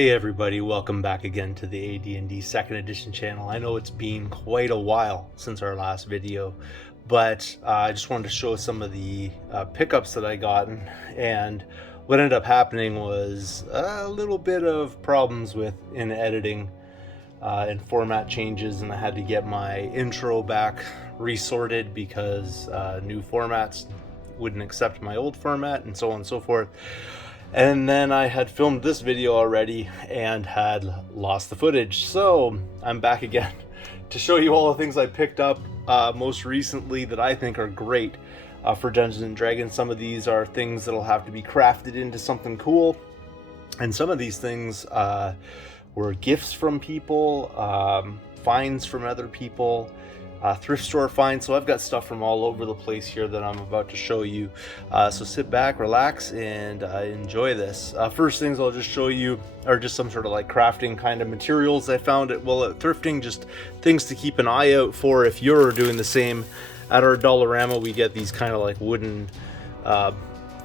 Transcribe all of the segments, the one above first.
Hey everybody, welcome back again to the AD&D 2nd edition channel. I know it's been quite a while since our last video, but I just wanted to show some of the pickups that I gotten, and what ended up happening was a little bit of problems in editing and format changes, and I had to get my intro back resorted because new formats wouldn't accept my old format and so on and so forth. And then I had filmed this video already and had lost the footage. So I'm back again to show you all the things I picked up most recently that I think are great for Dungeons and Dragons. Some of these are things that'll have to be crafted into something cool. And some of these things were gifts from people, finds from other people, thrift store finds. So I've got stuff from all over the place here that I'm about to show you. So sit back, relax, and enjoy this. First things I'll just show you are just some sort of like crafting kind of materials I found at thrifting, just things to keep an eye out for if you're doing the same. At our Dollarama, we get these kind of like wooden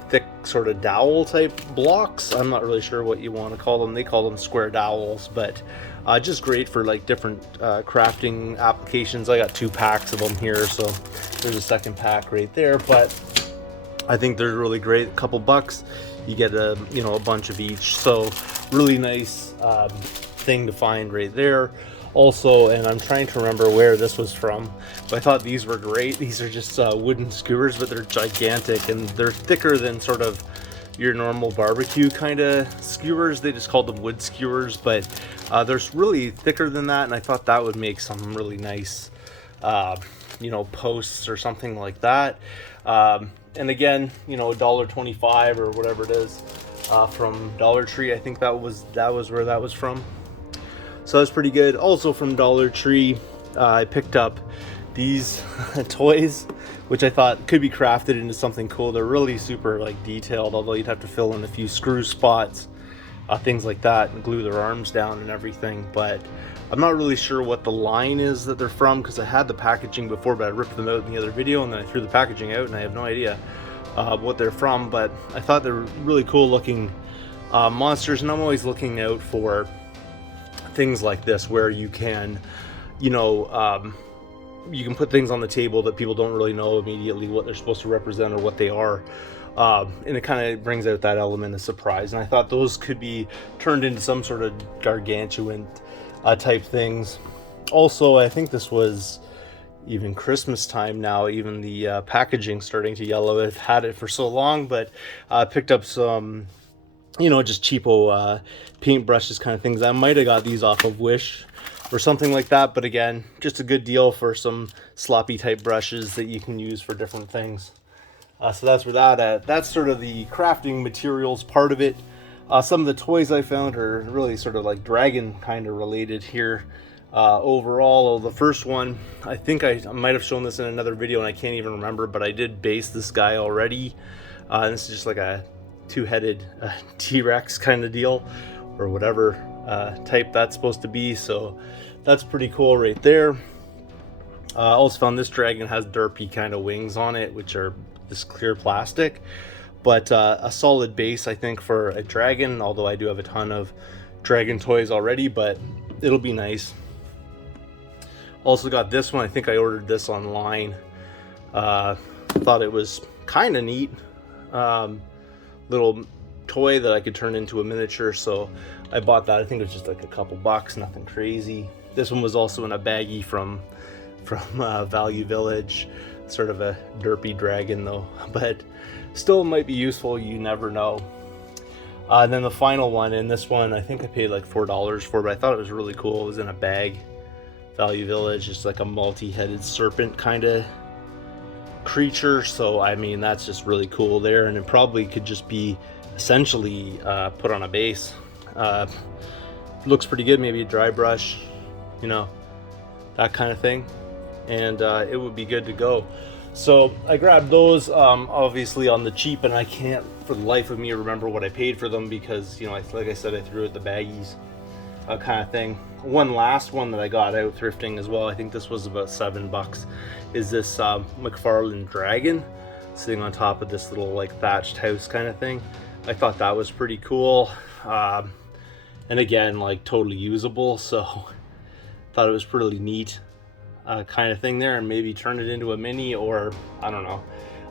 thick sort of dowel type blocks. I'm not really sure what you want to call them. They call them square dowels, but just great for like different crafting applications. I got 2 packs of them here, so there's a second pack right there, but I think they're really great. A couple bucks, you get a bunch of each, so really nice thing to find right there. Also, and I'm trying to remember where this was from, but I thought these were great. These are just wooden skewers, but they're gigantic and they're thicker than sort of your normal barbecue kind of skewers. They just called them wood skewers, but they're really thicker than that, and I thought that would make some really nice posts or something like that. And again, $1.25 or whatever it is from Dollar Tree. I think that was where that was from. So that's pretty good. Also from Dollar Tree, I picked up these toys, which I thought could be crafted into something cool. They're really super like detailed, although you'd have to fill in a few screw spots, things like that, and glue their arms down and everything. But I'm not really sure what the line is that they're from, because I had the packaging before, but I ripped them out in the other video and then I threw the packaging out, and I have no idea what they're from. But I thought they were really cool looking monsters, and I'm always looking out for things like this where you can you can put things on the table that people don't really know immediately what they're supposed to represent or what they are, and it kind of brings out that element of surprise. And I thought those could be turned into some sort of gargantuan type things. Also, I think this was even Christmas time now, even the packaging starting to yellow. I've had it for so long, but picked up some just cheapo paintbrushes kind of things. I might have got these off of Wish or something like that, but again, just a good deal for some sloppy type brushes that you can use for different things. So that's where that at. That's sort of the crafting materials part of it. Some of the toys I found are really sort of like dragon kind of related here. Overall, the first one, I think I might have shown this in another video and I can't even remember, but I did base this guy already. This is just like a 2-headed T-Rex kind of deal, or whatever type that's supposed to be. So that's pretty cool right there. I also found this dragon has derpy kind of wings on it, which are this clear plastic, but a solid base I think for a dragon, although I do have a ton of dragon toys already, but it'll be nice. Also got this one. I think I ordered this online. Thought it was kind of neat. Little toy that I could turn into a miniature, so I bought that. I think it was just like a couple bucks, nothing crazy. This one was also in a baggie from Value Village, sort of a derpy dragon though, but still might be useful, you never know. And then the final one, and this one I think I paid like $4 for, but I thought it was really cool. It was in a bag, Value Village, just like a multi-headed serpent kind of creature. So I mean, that's just really cool there, and it probably could just be essentially put on a base. Looks pretty good, maybe a dry brush, that kind of thing, and it would be good to go. So I grabbed those obviously on the cheap, and I can't for the life of me remember what I paid for them, because like I said, I threw out the baggies kind of thing. One last one that I got out thrifting as well, I think this was about $7, is this McFarlane dragon sitting on top of this little like thatched house kind of thing. I thought that was pretty cool. and again, like totally usable. So thought it was pretty neat kind of thing there, and maybe turn it into a mini, or I don't know.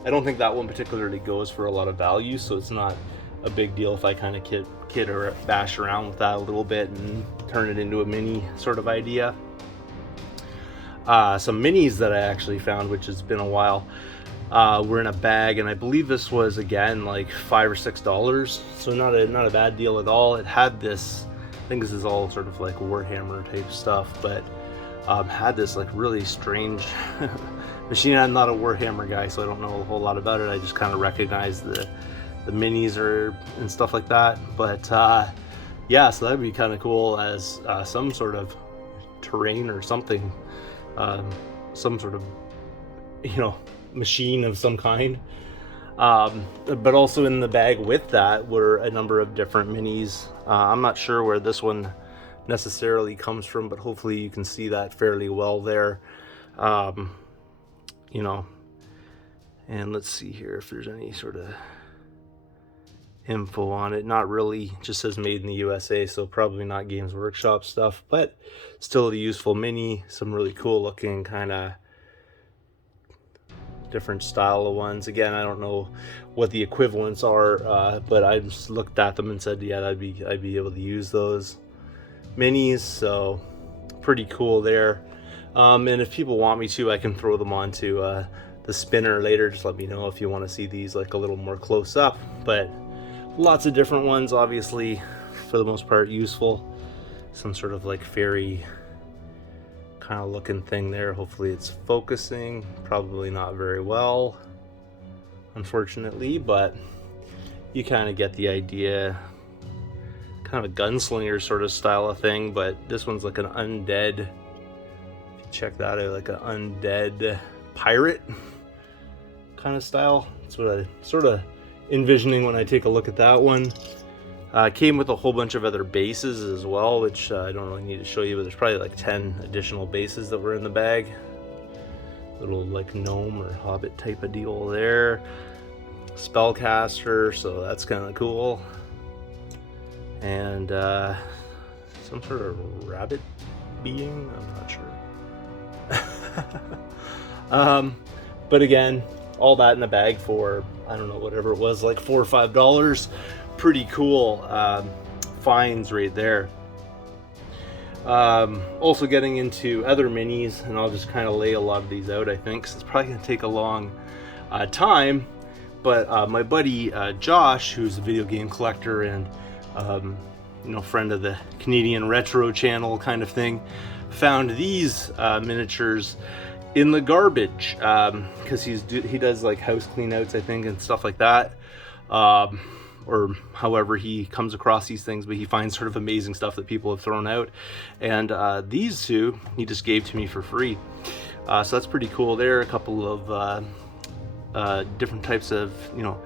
I don't think that one particularly goes for a lot of value, so it's not a big deal if I kind of kid or bash around with that a little bit and turn it into a mini sort of idea. Some minis that I actually found, which has been a while, were in a bag, and I believe this was again like $5 or $6, so not a bad deal at all. It had this, I think this is all sort of like Warhammer type stuff, but had this like really strange machine. I'm not a Warhammer guy, so I don't know a whole lot about it. I just kind of recognize the minis and stuff like that. But yeah, so that'd be kind of cool as some sort of terrain or something, some sort of, you know, machine of some kind. But also in the bag with that were a number of different minis. I'm not sure where this one necessarily comes from, but hopefully you can see that fairly well there. You know, and let's see here if there's any sort of info on it. Not really, just says made in the USA, so probably not Games Workshop stuff, but still a useful mini. Some really cool looking kind of different style of ones. Again, I don't know what the equivalents are, but I just looked at them and said, yeah, I'd be able to use those minis, so pretty cool there. And if people want me to, I can throw them onto the spinner later. Just let me know if you want to see these like a little more close up, but lots of different ones, obviously for the most part useful. Some sort of like fairy kind of looking thing there. Hopefully it's focusing, probably not very well, unfortunately, but you kind of get the idea. Kind of a gunslinger sort of style of thing, but this one's like an undead, if you check that out, like an undead pirate kind of style. That's what I sort of envisioning when I take a look at that one. Came with a whole bunch of other bases as well, which I don't really need to show you, but there's probably like 10 additional bases that were in the bag. Little like gnome or hobbit type of deal there. Spellcaster, so that's kind of cool. And some sort of rabbit being, I'm not sure. But again, all that in a bag for, I don't know, whatever it was, like $4 or $5. Pretty cool finds right there. Also getting into other minis, and I'll just kind of lay a lot of these out, I think, because it's probably going to take a long time. But my buddy Josh, who's a video game collector and you know, friend of the Canadian Retro channel kind of thing, found these miniatures in the garbage, because he does like house clean outs, I think, and stuff like that, or however he comes across these things, but he finds sort of amazing stuff that people have thrown out, and these two he just gave to me for free. So that's pretty cool. There are a couple of different types of, you know,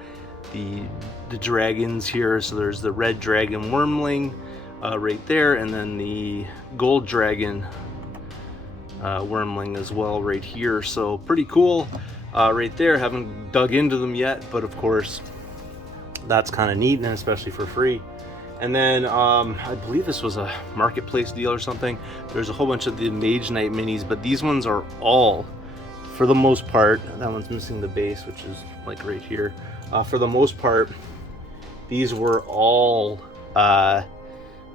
the dragons here. So there's the red dragon wormling right there, and then the gold dragon wormling as well right here. So pretty cool right there. Haven't dug into them yet, but of course that's kind of neat, and especially for free. And then I believe this was a marketplace deal or something. There's a whole bunch of the Mage Knight minis, but these ones are all, for the most part, that one's missing the base, which is like right here. For the most part, these were all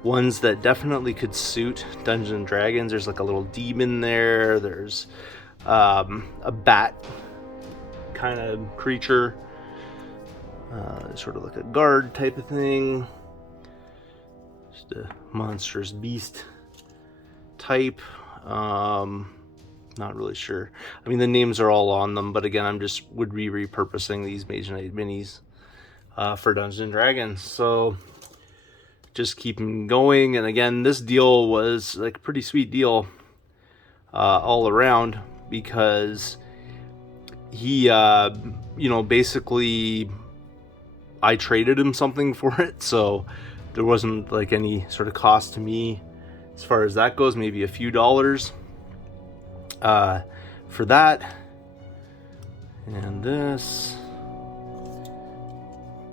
ones that definitely could suit Dungeons and Dragons. There's like a little demon there. There's a bat kind of creature, sort of like a guard type of thing. Just a monstrous beast type. Not really sure. I mean, the names are all on them, but again, I'm just would be repurposing these Mage Knight minis for Dungeons and Dragons. So just keeping going. And again, this deal was like a pretty sweet deal all around, because he, you know, basically I traded him something for it, so there wasn't like any sort of cost to me as far as that goes. Maybe a few dollars for that. And this,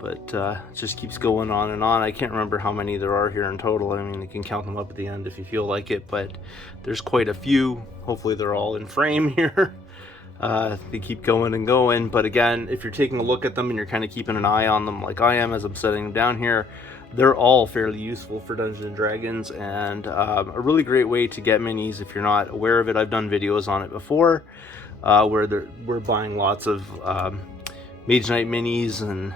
but it just keeps going on and on. I can't remember how many there are here in total. I mean, you can count them up at the end if you feel like it, but there's quite a few. Hopefully they're all in frame here. They keep going and going, but again, if you're taking a look at them and you're kind of keeping an eye on them like I am as I'm setting them down here, they're all fairly useful for Dungeons and Dragons, and a really great way to get minis if you're not aware of it. I've done videos on it before where we're buying lots of Mage Knight minis, and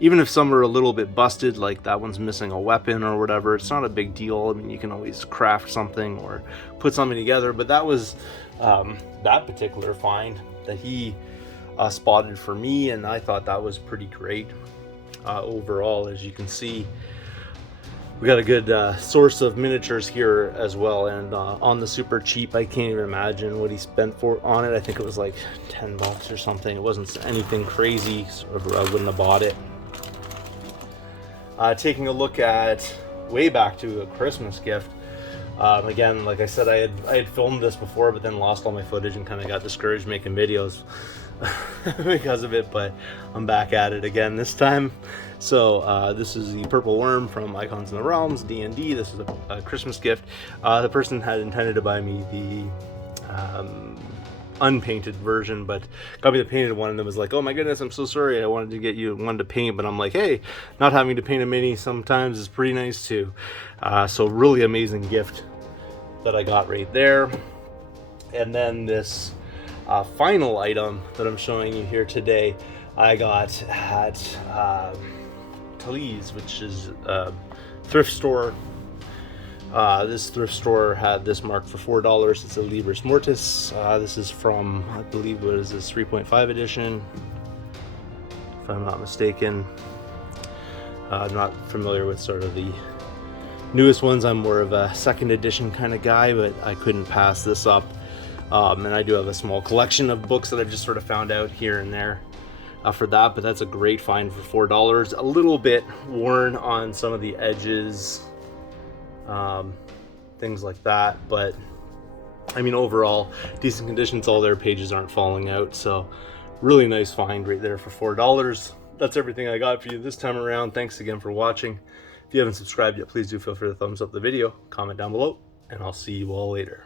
even if some are a little bit busted, like that one's missing a weapon or whatever, it's not a big deal. I mean, you can always craft something or put something together, but that was that particular find that he spotted for me, and I thought that was pretty great. Overall, as you can see, we got a good source of miniatures here as well, and on the super cheap. I can't even imagine what he spent on it. I think it was like 10 bucks or something. It wasn't anything crazy, or I wouldn't have bought it. Taking a look at way back to a Christmas gift. Again, like I said, I had filmed this before, but then lost all my footage and kind of got discouraged making videos because of it, but I'm back at it again this time. So this is the Purple Worm from Icons in the Realms, D&D. This is a Christmas gift. The person had intended to buy me the unpainted version, but got me the painted one, and then was like, oh my goodness, I'm so sorry, I wanted to get you one to paint. But I'm like, hey, not having to paint a mini sometimes is pretty nice too. So really amazing gift that I got right there. And then this final item that I'm showing you here today, I got at Talise, which is a thrift store. This thrift store had this marked for $4. It's a Libris Mortis. This is from, I believe, what is this, 3.5 edition, if I'm not mistaken. I'm not familiar with sort of the newest ones. I'm more of a second edition kind of guy, but I couldn't pass this up. And I do have a small collection of books that I've just sort of found out here and there for that, but that's a great find for $4. A little bit worn on some of the edges, things like that, but I mean, overall decent conditions. All their pages aren't falling out, so really nice find right there for $4. That's everything I got for you this time around. Thanks again for watching. If you haven't subscribed yet, please do feel free to thumbs up the video, comment down below, and I'll see you all later.